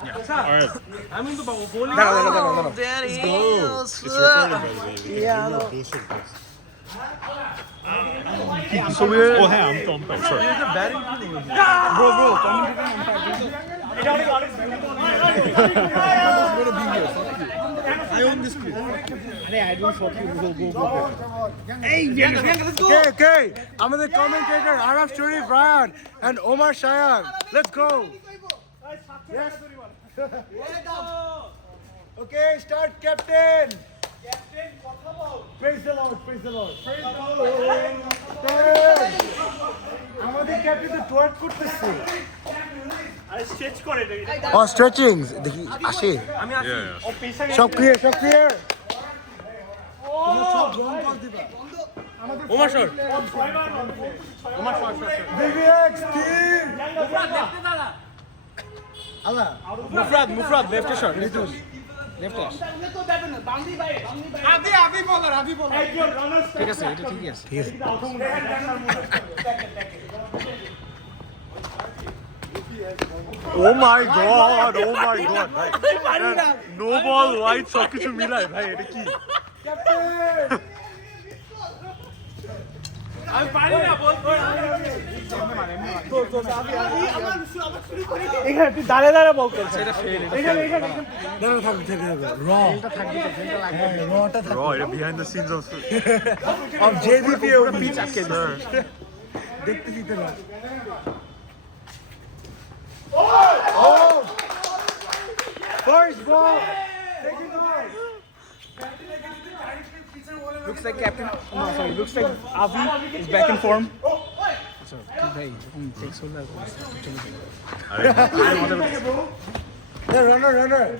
Alright. I'm in the bowling. Oh, there he is. It's recording, by the way. Yeah, You no. do shit this. So we're Oh, hey, I'm Tom. I'm sorry. the batting team over here. Bro, I own this clip. I don't fuck you. Go. Okay. I'm the commentator, Araf Sharif Ryan and Omar Shayan. Let's go. Yes. Okay, start, Captain. Praise the Lord. Praise the Lord. আমাদের captain তো টুয়ার্ক করতেছে I stretch করে দেই। ও stretching দেখি আসে আমি আসি। ও পেছনে সব ক্লিয়ার ওমর সর। ওমর সর। বিবিএক্স টিম আল্লাহ মুফরাদ লেফট শট। Left shot. আবি বলার। ঠিক আছে, এটা ঠিকই আছে। Oh my god. No ball, white, সব কিছু মিলাই ভাই এটা কি? আমি পারি না বল। এখানে তুই দাঁড়ে বল করছিস। এটা ফেল। এখানে দাঁড়া থাক র এটা থাকবে তো ফেলটা লাগবে। রটা থাক Bro, এটা behind the scenes of of JBP পুরো পিচ আটকে sir. দেখতে দিতে না First ball. Looks like Captain. No, sorry. Looks like Avi is back in form. So, भाई, हम take solar. The runner.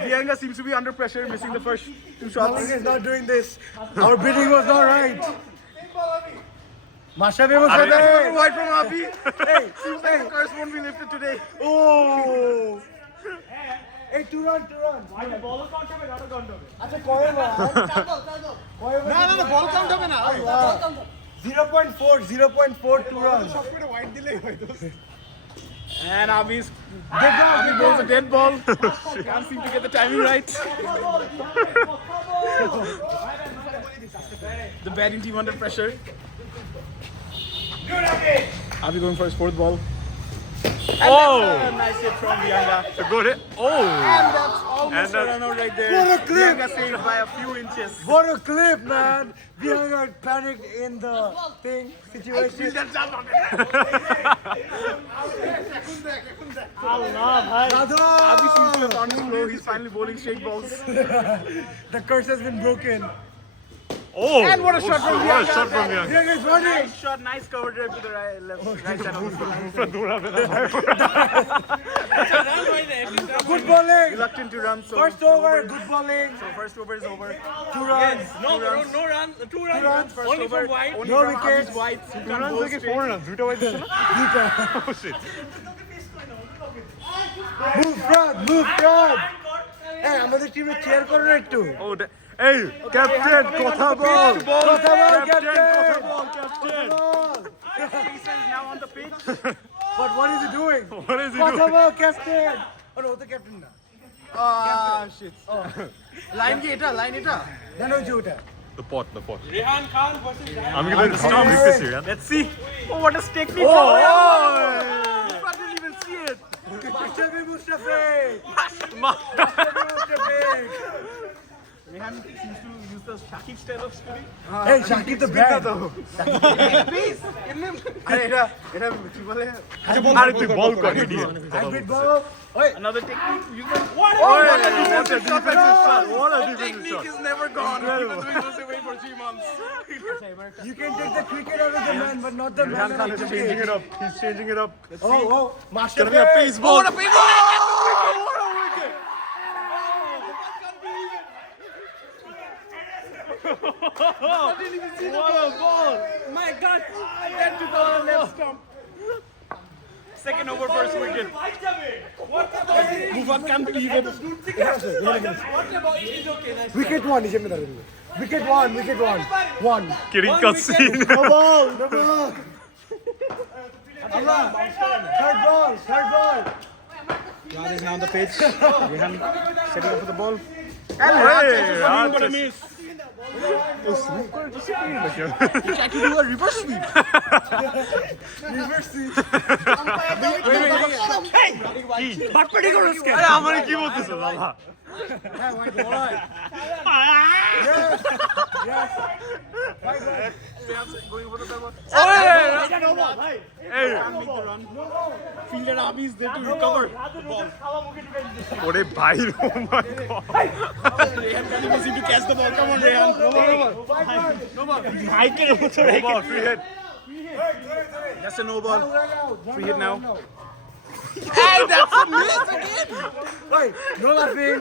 Bianga seems to be under pressure, missing the first two Someone shots. is not doing this. Our bidding was not right. Mashabe was Another there. wide from Avi. Seems like the curse won't be lifted today. Oh. Hey, two run. আচ্ছা কয় over? কয় over? না, ball count হবে না. 0.4 2 runs. And Avi bowls a dead ball. Can't seem to get the timing right. The batting team under pressure. Avi going for his fourth ball. Oh! A nice hit from Bianga. A good hit. Oh! And that's almost And a that's- run out right there. What a clip! Bianga saved by a few inches. What a clip, man. Bianga panicked in the thing situation. Radha! Avi seems to have gone too low. He's finally bowling straight balls. The curse has been broken. Oh! And what a shot from What a Bianga. shot from Bianga. Bianga is running. Nice shot, nice cover drive to the right side of the field. Good bowling. Reluctant to run, so First over, good bowling. So first over is over. 2 runs. No run. Two runs. First Only over. from wide. Only No from wickets. Avi's wide. Who 2 can runs bowl থেকে straight. 4 runs. দুটো white দিছে না? Oh shit. Move front. Hey, আমাদের টিমে chair করো না একটু। Oh, hey, captain, কথা বল. কথা বল, Captain, captain. কথা বল, captain. Pacer is now on the pitch. But what is he doing? What is he কথা doing? বল, captain. Oh no, ও তো captain না। Ah, shit. Line কি এটা? জানো যে ওটা। The pot. I'm gonna stop this here. Let's see. Oh, what a technique. Oh! I didn't even see it. Mashrafe Mustafiz. Ma- Mashrafe Mustafiz. Rehan seems to use the Shakib style of spinning. এই শাকিব তো bat. Please. আরে এটা কি বলে? আরে তুই বল কর, idiot. Hybrid বল। ওই Another technique. What a defensive shot. What a The defensive technique shot. is never gone. He was doing this away for 3 months. you can take the cricket out of the man but not the man. Rehan Khan is changing it up. He's changing it up. Oh, Gonna be a pace Mashrafe. ball. What a pace ball. What a wicket. I didn't even see the What a ball. My God. That took on the left stump. Second over, first wicket. Move on, can't believe it. Wicket one, is Wicket one, wicket one. One. Getting cutscene. No ball, no ball. Third ball, third ball. Raj is now on the pitch. Rehan setting up for the ball. Hey, Raj got a miss. He tried to do a reverse sweep. Reverse seat. Batpadi karo uske. আরে আমারে কি বলতেছ বাবা? এই Fielder Abi is there to recover. ওরে ভাই ও মাই god. Rehan was able to catch the ball. Come on, Rehan. No ball. Michael also. No ball, free hit. That's a no ball. Free hit now. Hey, that's a miss again. Wait, no laughing.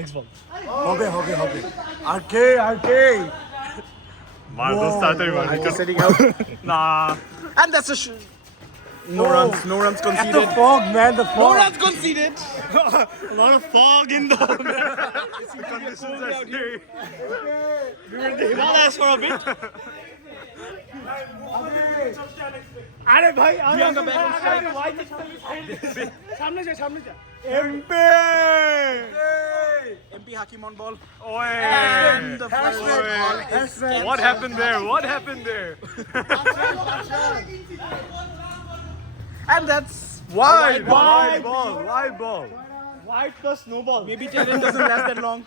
Next ball. Okay. RK. মার দোস তাড়াতাড়ি মার। Setting out. না। And that's a No runs The conceded. fog, man, the no fog. runs conceded. A lot of fog in the conditions are scary. Himalayas for a bit. अरे भाई Priyanka back on strike. सामने जा MP Hakim on ball. Oi. And the first ball is What happened there? What happened there? And that's Wide ball. Wide plus no ball. Maybe Terran doesn't last that long.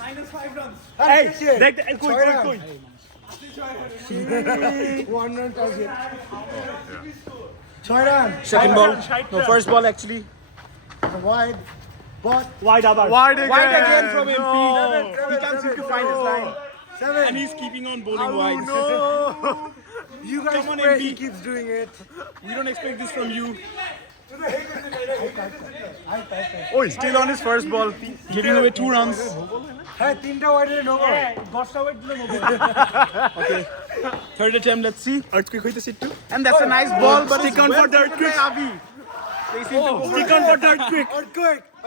-5 runs. Hey, देख कोई. 1 run target. 6 run. Second ball. No, first ball actually. Wide. But Wide again from MP. No. He can't seem to find his line. 7. And he's keeping on bowling wide. No. You guys Come on, pray MP. he keeps doing it. We don't expect this from you. Oi. Still on his first ball, giving away 2 runs. Hey, 3 wide no ball. Okay. Third attempt, let's see. Earthquake হইতেছে একটু। And that's a nice ball, but Stick on for the earthquake. they seem to go Stick on for the earthquake.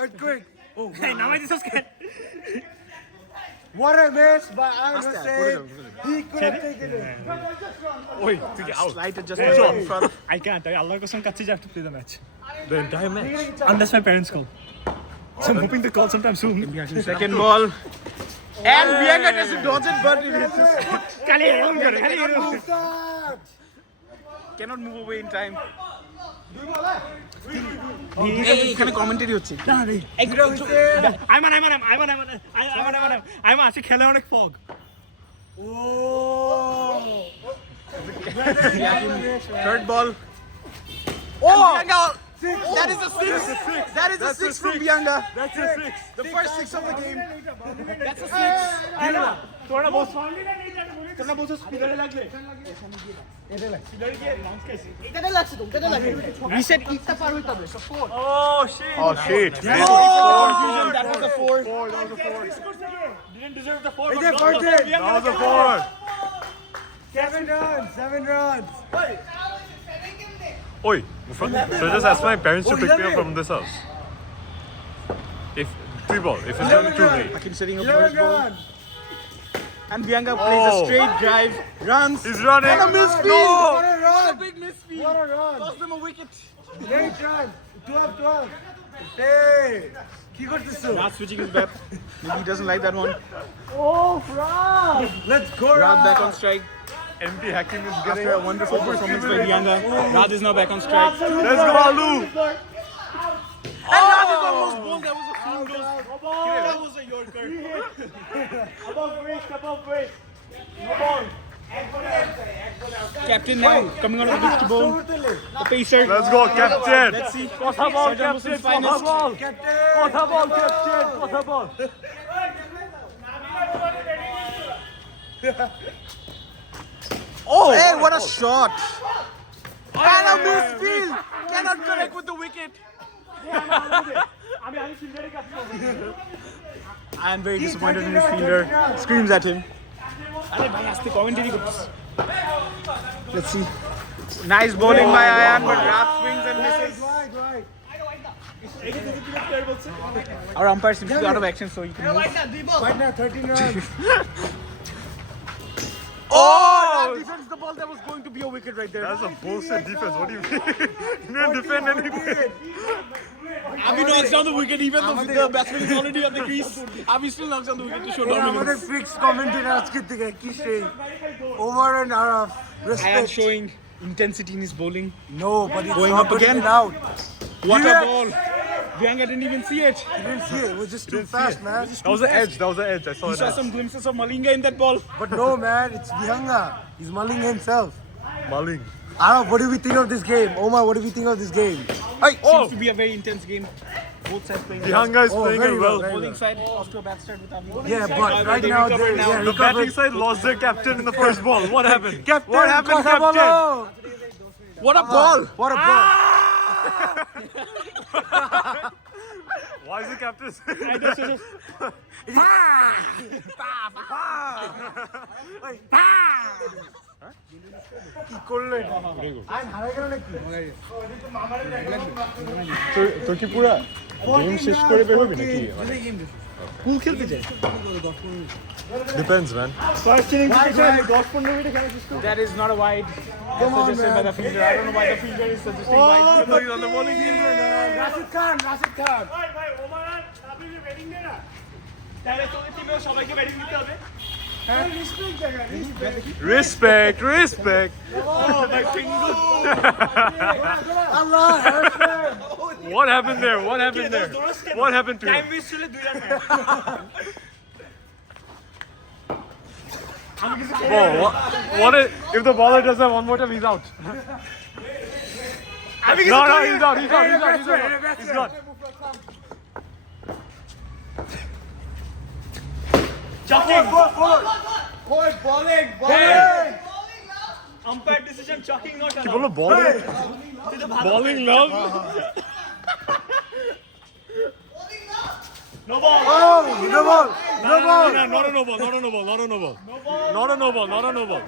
Earthquake. Hey, নামাই দিছস কেন? What a miss, but I must say he could have taken it. Oi, তুই কি out? Slight adjustment in front. I can't. Allah's kasam katsi have to play the match. The entire match. Unless my parents call. So I'm hoping they call sometime soon. Second ball. And Priyanka tries to dodge it, but it hits his foot. Move that. Cannot move away in time. এখানে commentary হচ্ছে I'm actually খেলে অনেক fog. Third ball. Priyanka. That is a 6. That is a 6 from Priyanka. That's a 6. The first 6 of the game. That's a 6. Reset ইটটা পার হইতে হবে। So 4. Oh shit. Oh shit. That was a 4. Didn't deserve the 4. Is it 14? That was a 4. 7 runs. Oi, so just ask my parents to pick me up from this house. If 3 ball, if it's going too late. Hakim setting up 11 first ball. runs. And Priyanka plays a Oh. straight drive, runs. He's running. And a misfield. No. What a run. Big misfield. What a run. Cost them a wicket. 8 runs. 12. Hey. He got this too. Raj switching his bat. Maybe he doesn't like that one. Let's go, Raj back on strike. MP Hakim is getting After a wonderful performance by Priyanka, Raj is now back on strike. Let's go, Alu. And Raj is almost bowled. That was a clean toss. That was a Yorker. Captain now coming out of the pitch to bowl. The pacer. Let's go, captain. Let's see. Sarjan Muslim's finest. Oh! Hey, what a shot! And a misfield! Cannot connect with the wicket. I am very disappointed in his fielder. Screams at him. अरे भाई आज तो commentary करते. Let's see. Nice bowling by Ayan, but Raf swings and misses. Our umpire seems to be out of action, so he can move. Right now, 13 runs. Oh! Defends the ball. That was going to be a wicket right there. That's a bullshit defense. What do you mean? You didn't defend anything. Avi knocks down the wicket even though the batsman is already at the crease. Avi still knocks down the wicket to show আমাদের dominance. fixed commentator আজকে থেকে কি সেই over and Araf Ayan respect. showing intensity in his bowling. No, but it's Going not up putting again. it out. What a Yes. ball! Vyanga didn't even see it. You didn't see it. It was just too fast, man. That was the edge. That was the edge. I saw He saw it. some glimpses of Malinga in that ball. But no, man, it's Vihanga. He's mulling himself. Maling. Araf, what do we think of this game? Omar, what do we think of this game? Hey, seems to be a very intense game. Both sides playing. Vihanga is Oh, playing very it well, well. very Bowling side off to a bad start with Avi. Yeah, but right they now, recovered now. The batting side lost their captain in the first ball. What happened? Captain, What happened, Cosa captain? bolo. What a ball! What a ball. Why is the captain? কি করলেন? আইন হারা গেল নাকি? তো কি পুরা game শেষ করে বের হবি নাকি Cool খেলতে যায়. Depends, man. That is not a wide. Come on, Suggested by man. the fielder. I don't know why the fielder is suggesting wide. He's on the bowling fielder. Rashid Khan, Rashid Khan. Respect, respect. Allah, harassment. What happened there? What happened there? What happened to him? Oh, what if the bowler does that one more time? He's out. No, he's out. He's out. He's gone. Umpire decision chucking not কি বললো bowling? Bowling love? No ball. Oh, no ball, no ball. Not a no ball. Not a no ball. Not a no ball. Not a no ball. Not a no ball.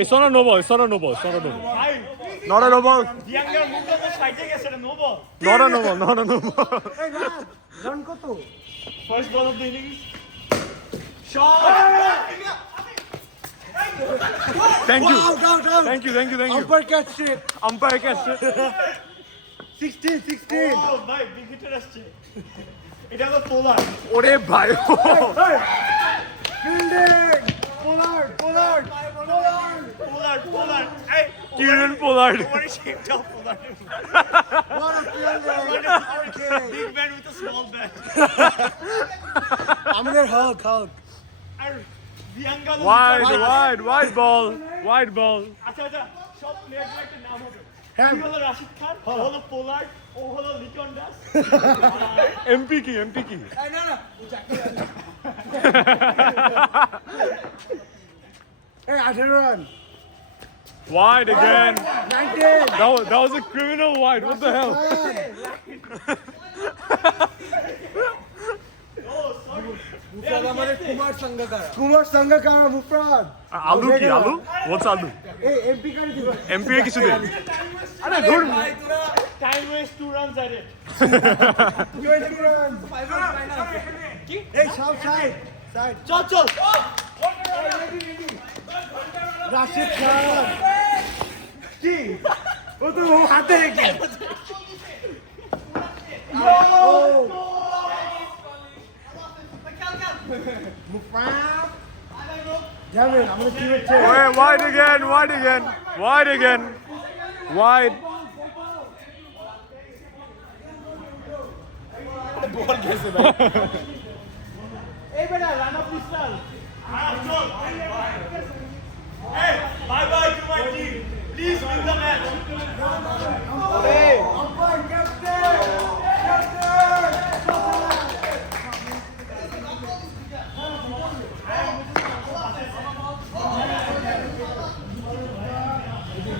It's not a no ball. It's not a no ball. It's not a no ball. Not a no ball. Younger move the side গেছে no ball. Not a no ball. Not a no ball. এই run, run কত? First ball of the innings. Shot. Thank you. Out, out, out. Thank you. Thank you. Thank you. Umpire catched it. Umpire catched it. 16, 16. Oh ভাই big hitter আসছে। এটা হলো polar. ওরে ভাই Fielding. Pollard, Pollard, Pollard. Polar. Hey, Kiran Pollard what is shape of polar? What a fielding. Okay. Big man with a small bat. আমাদের Hulk, Hulk. আর Vyanga wide ball. Wide ball. আচ্ছা সব player একটা নাম হবে। হ্যাঁ। কি হলো রাশিদ খান, ও হলো পোলার্ড, ও হলো লিটন দাস। MP কি Hey, 18 run. Wide again. 19. That was a criminal wide. What the hell? Kumar Sangakkara, Mufrad. আলু কি আলু? What's আলু? Hey, MP কারে দিবা? MP এর কিছু দে। আরে ধুর। Time waste 2 runs at it. 20 runs. Hey, south side. Side. চল। Rashid Khan. কি? ও তো হাতে রেখে। Mufrad. Devin, I'm gonna keep it check. Wait, wide again. Wide. এই বেটা run of pistol. Hey, bye to my team. Please win the match. Umpire, captain.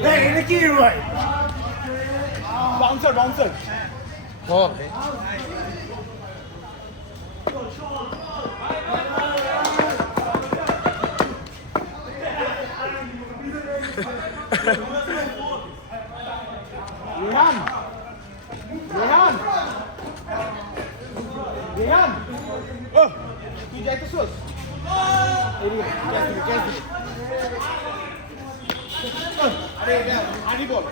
Hey, কি ভাই bouncer bouncer Rehan Rehan Rehan ও তুই যাইতেছস এদিকে ক্যাচ দিবি আরে এটা আনি বল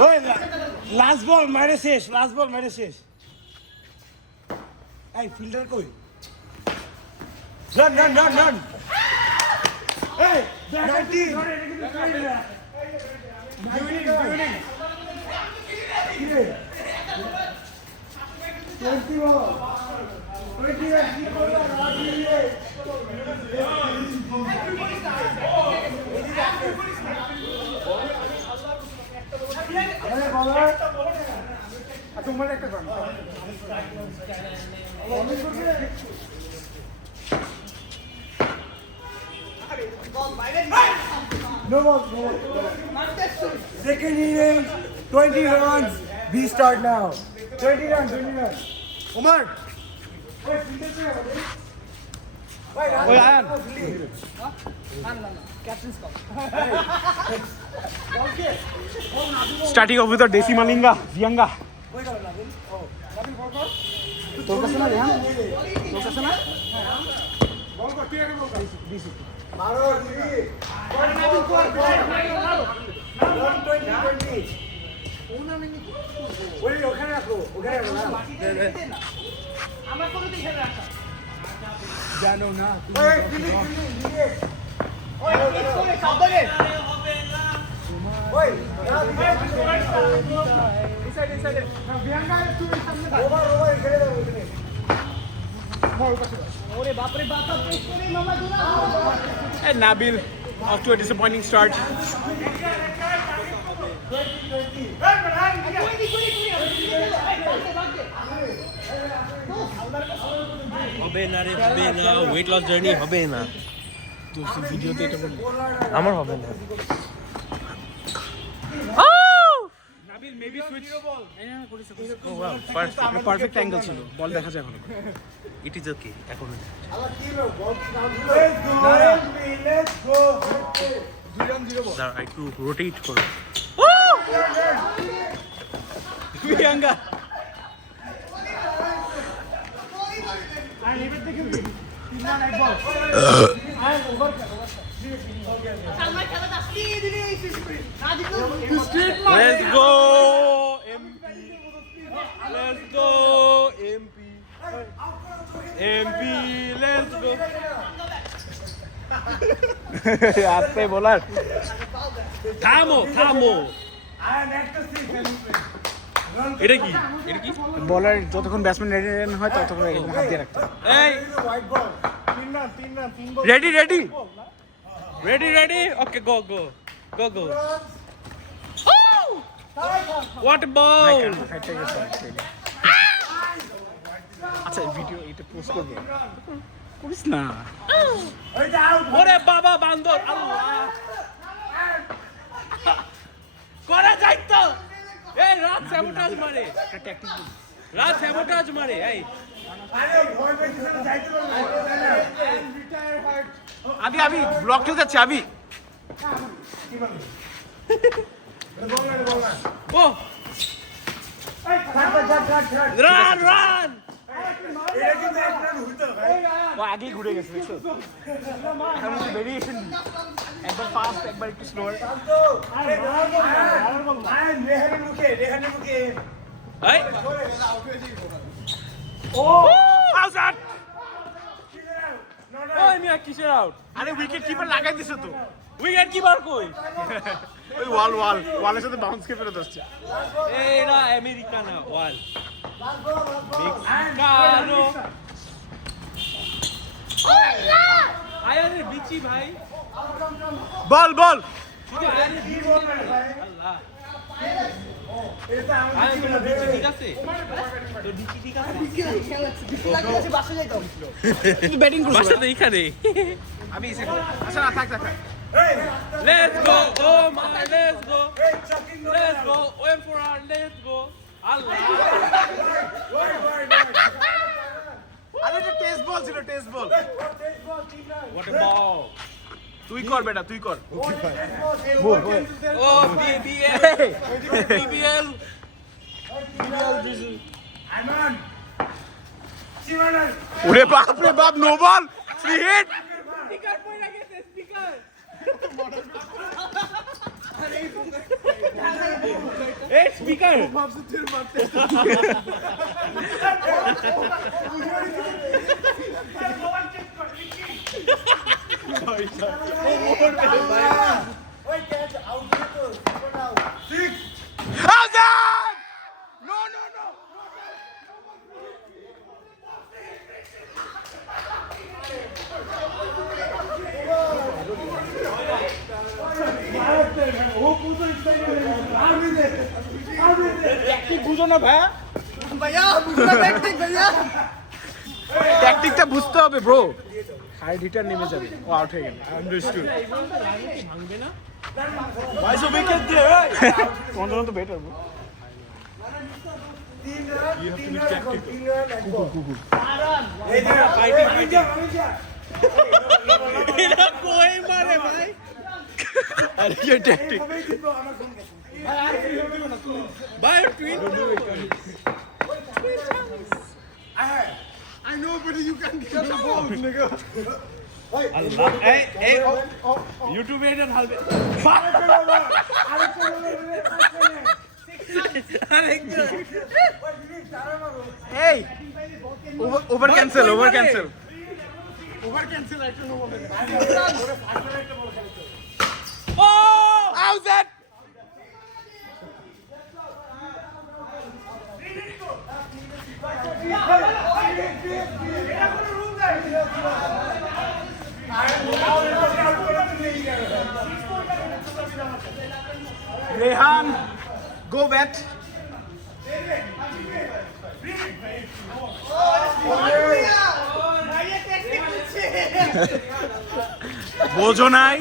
ওই লাস্ট বল মারে শেষ লাস্ট বল মারে শেষ এই ফিল্ডার কই রান রান রান রান এই 19 Winning. 20. Second innings, 20 runs. We start now. 20 runs. Omar. ওই আয়ান স্টার্টিং অফ উইথ দেশি মালিঙ্গা জিয়াঙ্গা তোর কাছে না রেহান তোর কাছে না মারো দিদি 120 ওই ওখানে রাখো আমার কোনো দিকে রাখা জানো না ওই দিদি ওই সাবধানে ওই ইনসাইড বিয়াঙ্গা একটু সামনে ওভার খেলে দাও ওখানে ওরে বাপ রে বাপ করে মামা দুলা And Nabil off to a disappointing start. হবে না রে হবে না ওয়েট লস জার্নি হবে না তো ভিডিওতে এটা বললি আমার হবে না Nabil maybe switch ও ওয়াও ফার্স্ট পারফেক্ট অ্যাঙ্গেল ছিল বল দেখা যায় এখন ইট ইজ ওকে এখন Let's go. দাঁড়া একটু রোটেট করো Priyanka Let's go MP Let's go MP Let's go আস্তে বলার থামো এটা কি বলার যতক্ষণ ব্যাটসম্যান রেডি হয় ততক্ষণ হাত দিয়ে রাখতে এই White ball. 3 ball. Ready okay go white ball আচ্ছা ভিডিও এটা পোস্ট করবো করিস না ওরে বাবা বান্দর আল্লাহ করা যায় তো এই রাত স্যাবোটাজ মারে এই আবি ব্লক খেলতে যাচ্ছে আবি ও রান ও আগেই ঘুরে গেছে দেখছো এখন হচ্ছে ভেরিয়েশন একবার ফাস্ট একবার একটু স্লোয়ার এই ও হাউস আউট ওই মিয়া কিসের আউট আরে উইকেট কিপার লাগাই দিছো তো উইকেট কিপার কই ওই ওয়ালের সাথে বাউন্স কে ফেরত আসছে এরা আমেরিকা না ওয়াল মেক্সিকানো আয়ানের বিচি ভাই বল শুধু আয়ানের বিচি আল্লাহ ব্যাটিং করছো বাসা তো এইখানে আমি এসে আচ্ছা না থাক থাক let's go Omar let's go wait for আর লেটস গো আল্লাহ আরে এটা টেস্ট বল ছিল টেস্ট বল হোয়াট এ বল তুই কর বেটা তুই কর ও বিবিএল বিবিএল ওরে বাপ রে বাপ no ball free hit speaker পয়রা গেছে স্পিকার এই speaker Out! No, no, no. বুঝো না ভাইয়া ট্যাকটিকটা বুঝতে হবে ব্রো হাইড হিটার নেমে যাবে ও আউট হয়ে গেল understood Why so wicked there? One run to better, bro. You have to be tactical. এরা কই মারে ভাই আরে ये ট্যাকটিক ভাই twin I know, but you can get the ball, nigga. আল্লাহ এই ইউটিউবে এটা ঢালবে এই ওভার ক্যান্সেল ও How's that? Rehan, go bat. বোঝো নাই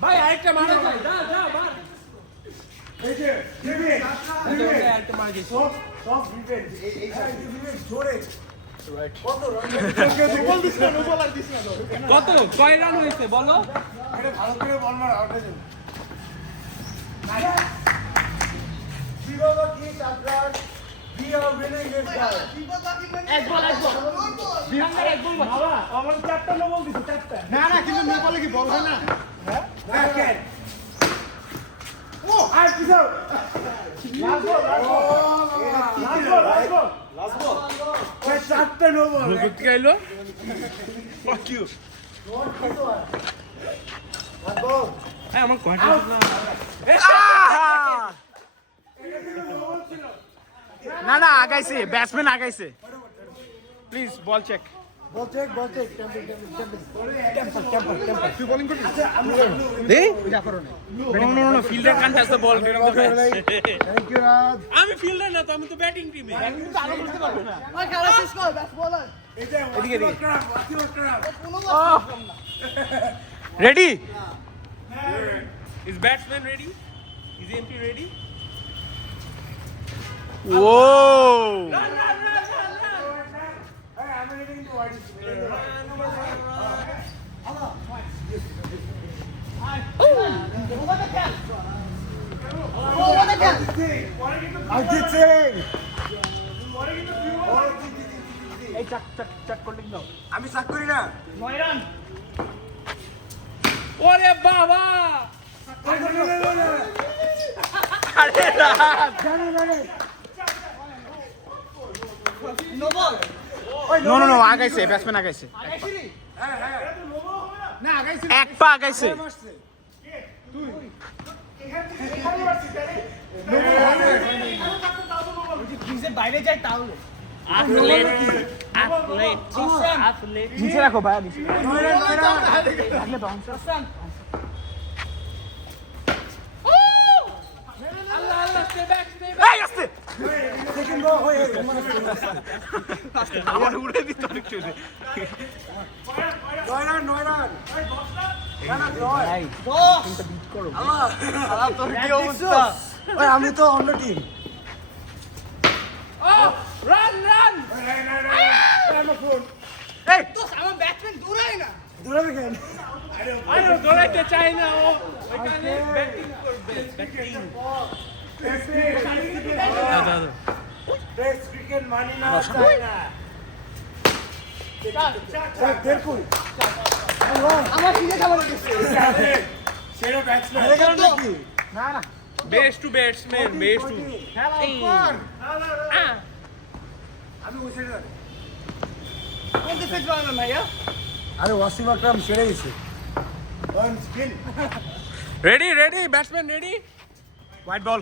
ভাই আরেকটা মারা যায় যা যা মার কত কয় রান হয়েছে বলো না কিন্তু নেপালে কি বল হয় না চারটা নো বল কোথেকে আইলো Fuck you. হ্যাঁ আমার কয়টা না না আগাইছে ব্যাটসম্যান আগাইছে please ball check ball check tamper তুই বোলিং করবি no fielder can't has the ball thank you Raj আমি ফিল্ডার না তো আমি তো ব্যাটিং টিমে ready is batsman ready is MP ready ও Ajit Singh এই চাক করলে দাও আমি চাক করি না ওরে বাবা আরে রাত নো আগাইছে ব্যাটসম্যান আগাইছে না আগাইছি এক পা আগাইছে বাইরে যায় তাহলে নিচে রাখো ভাই নিচে রাখলে bounce Allah, stay back. এই আস্তে Second ball. Hey, আমার উড়ে দিত অনেক চলে 9 run. আমি তো অন্য টিম Oh, run. এই দৌড়াবে কেন I don't go like the China. ওইখানে ব্যাটিং করবে batting Best cricket money now China careful আমার ফিরে খাবার দিচ্ছে সেরা ব্যাটসম্যান আরে কেন নাকি base to batsman base to আমি ওই সাইডে কোন দিকে যাবেন ভাইয়া আরে ওয়াসিম আকরাম ছেড়ে গেছে one spin ready batsman ready white ball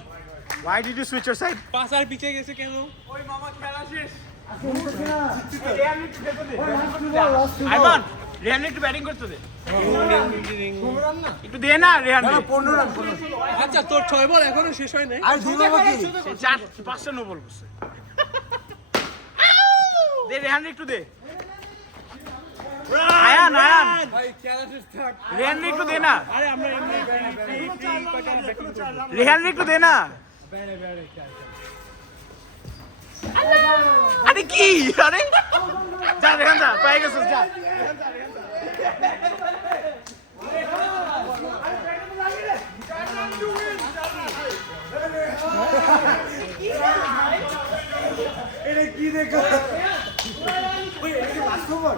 why did you switch your side পাঁচ আর পিছে গেছে কেন ওই মামা খেলা শেষ আইমান রেহান একটু ব্যাটিং করতে দে একটু দে না রেহান 15 রান আচ্ছা তোর 6 বল এখনো শেষ হয় নাই আর দিব কি 4-5টা নো বল করছে দে রেহান একটু দে আয়ান ভাই খেলা শেষ থাক রেহান একটু দে না আরে আমরা এমনি ব্যাটিং রেহান একটু দে না আরে কি আরে যা রেহান যা পেয়ে গেছিস যা এটা কি দেখো ওই এটা লাস্ট ওভার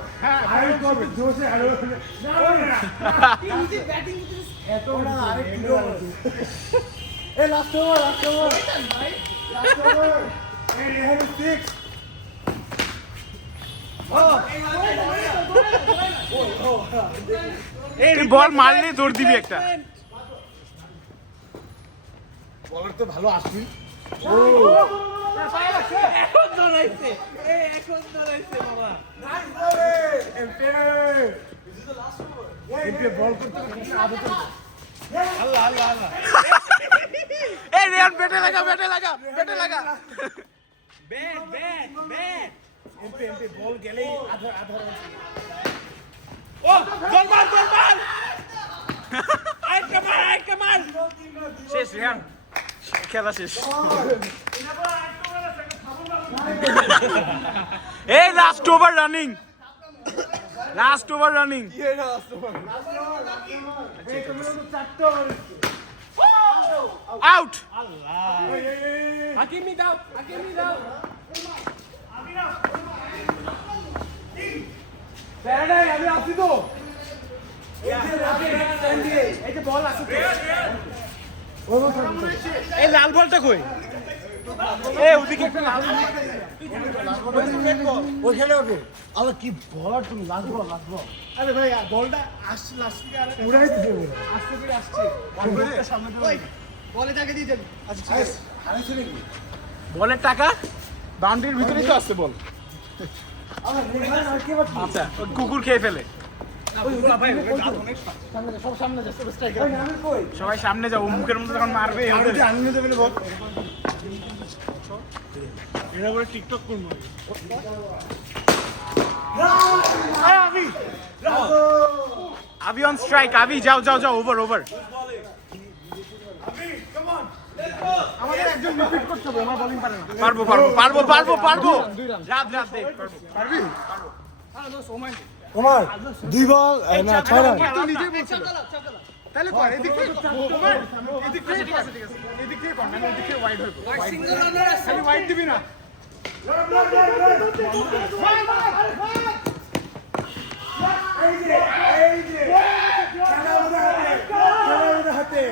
আরে করবে জোসে আরে এত বড় আরে কি এ লাস্ট ওভার লাস্ট ওভার এই রেহান 6 তুই বল মারলে দৌড় দিবি একটা বলার তো ভালো আসবি এখন ধরাইছে বাবা বল করতে এই রেহান ব্যাটে লাগা ব্যাট এমপি বল গেলেই আধা ও জল মার আই কামাল শেষ রেহান খেলা শেষ এই last over running out Hakimi দাও প্যারাডাই আমি আসি তো এই যে বল আসছে এই লাল বলটা কই এই ওদিকে একটা লাল ওইখানে ওকে আবার কি বল তুমি লাস্ট বল আরে ভাই বলটা আসছে লাস্ট থেকে আরে উড়াই দিতে আসছে সামনে বলে তাকে দিয়ে দেন আচ্ছা হারাইছে নাকি বলের টাকা বাউন্ডারির ভিতরেই তো আসছে বল আবার রেহান আর কি বাকি আচ্ছা ওই কুকুর খেয়ে ফেলে সব সামনে যাচ্ছে স্ট্রাইকার ওই নামের কই সবাই সামনে যাও মুখের মধ্যে যখন মারবে আমি আনন্দ দেবেন বল এরা করে টিকটক করবো আবি অন স্ট্রাইক আবি যাও ওভার আমাদের একজন রিপিট করতে হবে আমার বোলিং পারে না পারবো রাত দে পারবি ওমর 2 বল না 6 রান নিজে বলছিল তাহলে কর এদিক থেকে তোমার এদিক থেকে ঠিক আছে এদিক থেকে কর না এদিক থেকে ওয়াইড হইবো সিঙ্গেল রানার আছে খালি ওয়াইড দিবি না এই যে খেলা ওদের হাতে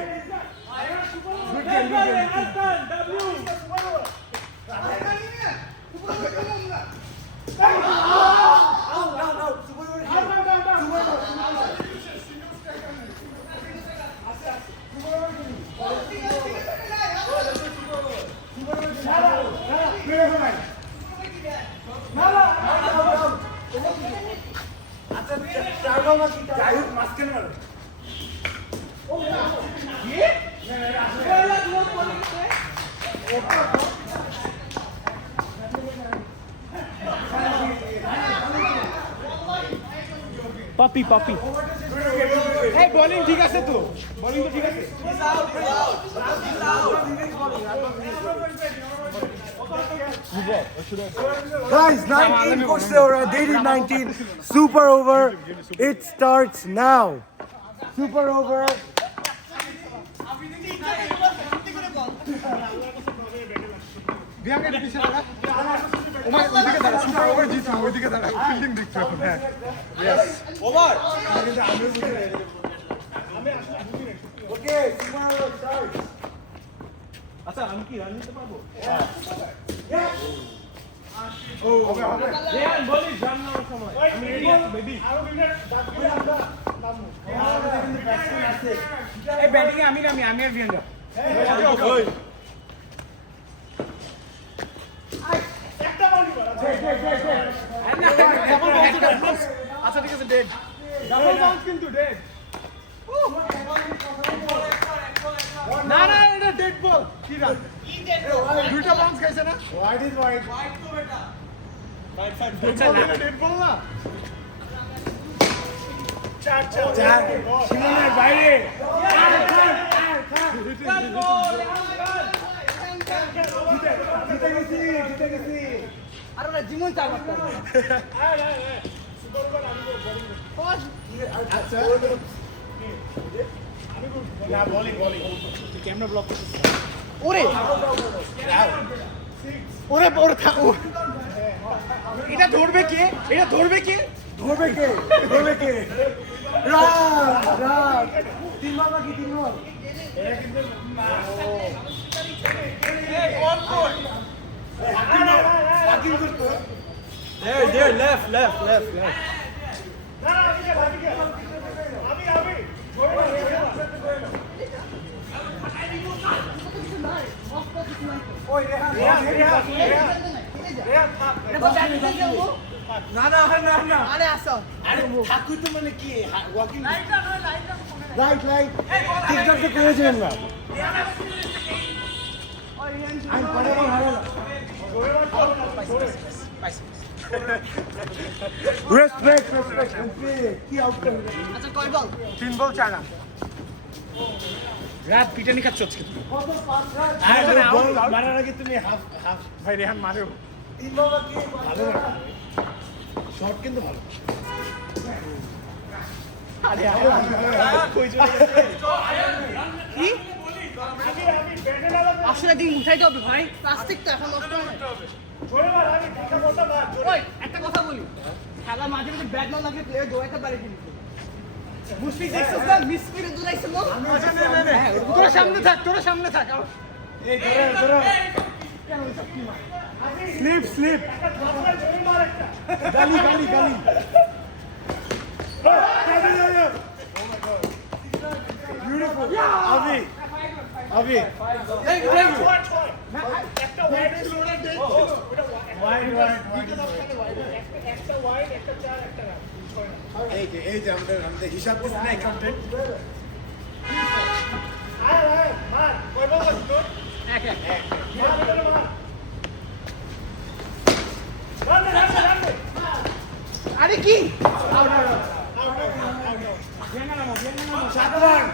Puppy. Hey, bowling ঠিক আছে তো? Bowling তো ঠিক আছে? Guys, 19 করছে ওরা, they did 19. Super over. It starts now. Super over. বিয়াঙ্গের পিছে দাঁড়া। ওমার ওইদিকে দাঁড়া, সুপার ওভার জিতু, ওইদিকে দাঁড়া, ফিল্ডিং দেখতে এখন, হ্যাঁ। Okay, super over starts. আচ্ছা, আমি কি রান নিতে পারবো? রেহান, বলিস রান নেওয়ার সময়। আমি ready আছি, baby। এই ব্যাটিং এ আমি নামি, আমি আর বিয়াঙ্গা। আচ্ছা ঠিক আছে, ডেড। ডাবল বাউন্স কিন্তু ডেড। না এটা ডেড বল। কি রান? দুইটা বাউন্স খাইছে না? Wide is wide. ডেড বল না? চার সীমানার বাইরে। জিতে গেছি। আর ওরা জীবন চার মারতে ক্যামেরা ব্লক করতেছে। ওরে এটা ধরবে কে? ধরবে কে? রাত। 3 বল বাকি, 3 বল। There, left. না। আরে আসো ঠাকুর তো মানে কি? Walking right. টিকটক তো করেছিলেন না। আমি পড়াবো ভালো না। রেসপেক্ট কি আউটকাম? আচ্ছা কয় বল 3 বল 4 রান। রাত পিটানি খাচ্ছ আজকে তুমি। বল মারার আগে তুমি হাফ ভাই রেহান মারেও। 3 বল বাকি, ভালো না। শট কিন্তু ভালো। কি আসলে দিন উঠাইতে হবে ভাই, প্লাস্টিক তো এখন নষ্ট হয় না। ওই একটা কথা বলি, খেলা মাঝে মাঝে ব্যাট না লাগলে প্লেয়ার দৌড়াইতে পারে কিন্তু। মুশফিক দেখছিস না মিস করে দৌড়াইছিল। তোরা সামনে থাক। এই ধরো। স্লিপ। গালি। বিউটিফুল। আবি। এই যে আমাদের হিসাব দিচ্ছে না অ্যাকাউন্টেন্ট। আরে কি সাত রান।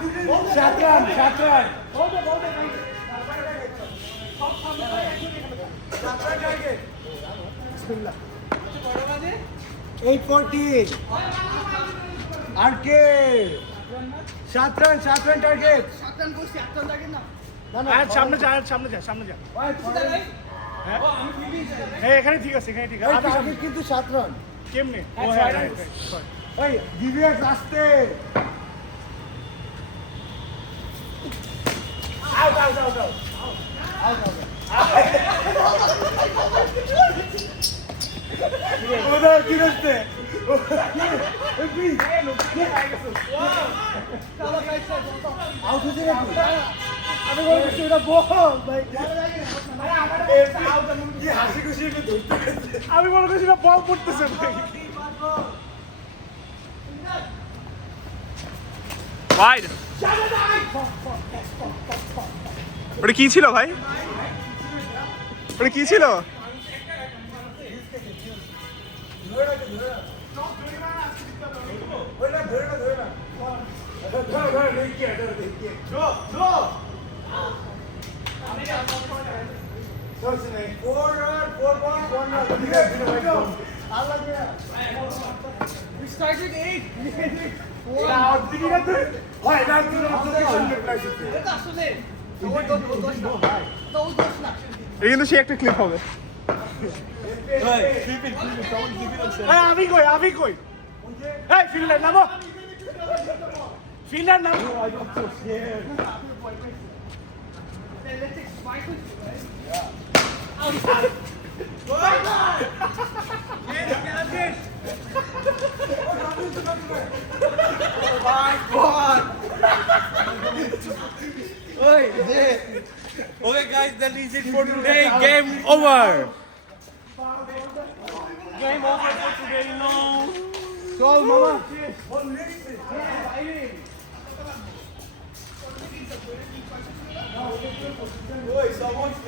840 আর কে 7 রান টার্গেট। 7 রান করছি, 8 রান লাগে না। আর সামনে যা। হ্যাঁ এখানে ঠিক আছে। টার্গেট কিন্তু 7 রান। কেমনে? ওই ডিভিএস আসতে। আউট। ওদের কি করতে? আউট হয়েছে নাকি আমি বলছি এটা বল ভাই কি হাসি খুশি একটু ধরতে গেছে। আমি মনে করছি এটা বল পড়তেছে ভাই ওয়াইড ওটা কি ছিল ভাই ওটা কি ছিল We started 8. এটা আসলে ওর দোষ না তো ওর দোষ না এটা কিন্তু সে একটা ক্লিপ হবে আমি কই এই ফিল্ডার নামো ফিল্ডার নামো Let's explain it. Okay, guys, that is it for today. Game over. Game over for today. No. চল মামা Oi, someone's